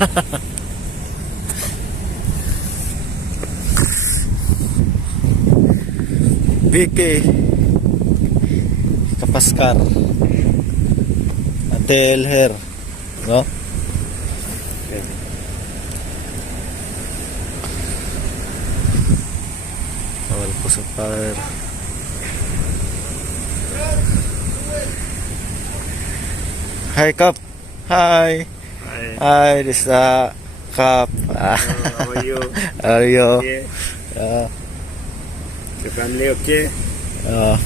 Vicky Kapaskar. Adel Her no? Bawal po sa fire Hi Kap Hi Hi. Hi this is uh, Kap Ah, How are you? How are you? Okay. Uh, Your family okay? uh,